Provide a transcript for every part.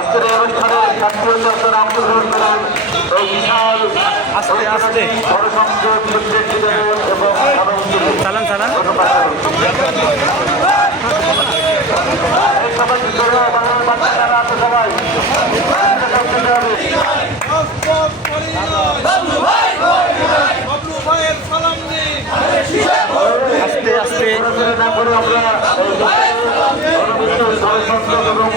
আজকের এই অনুষ্ঠানে জাতীয় চর্চার অংশগ্রহণ করেন এই বিশাল আস্তে আস্তে জনসংযোগ এবং চালান চালান সবাই বাচ্চারা আছে সবাই আস্তে আস্তে না করে আমরা জনসংযোগ এবং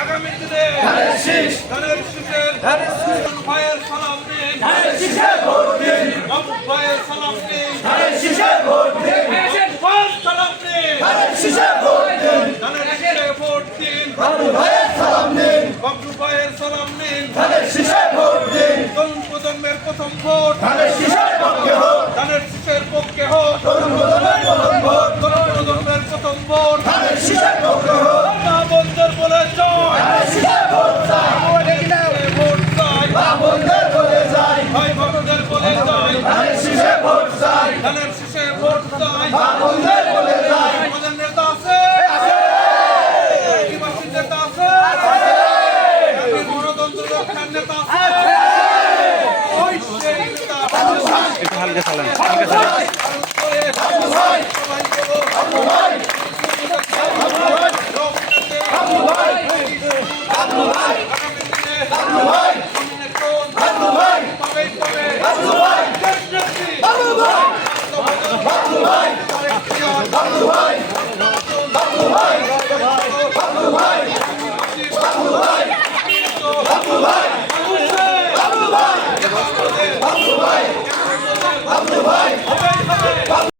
আগামী দিনে ভাইয়ের সালাম দিন ভাইয়ের সালাম দিন সালাম দিন ভোট দিন বাবলু ভাইয়ের সালাম নিন তরুণ প্রজন্মের প্রথম ভোট ধানের শীষের পক্ষে হোক তরুণ প্রজন্মের প্রথম ভোট না বন্ধের বলে ভোট চাই ভাই ভক্তদের বলে ধানের শীষে ভোট চাই আমাদের নেতা আছে আদিবাসীর নেতা আছে গণতন্ত্র রক্ষার নেতা আছে ওই সেই নেতা একটু হালকা চালান হালকা চালান ভাই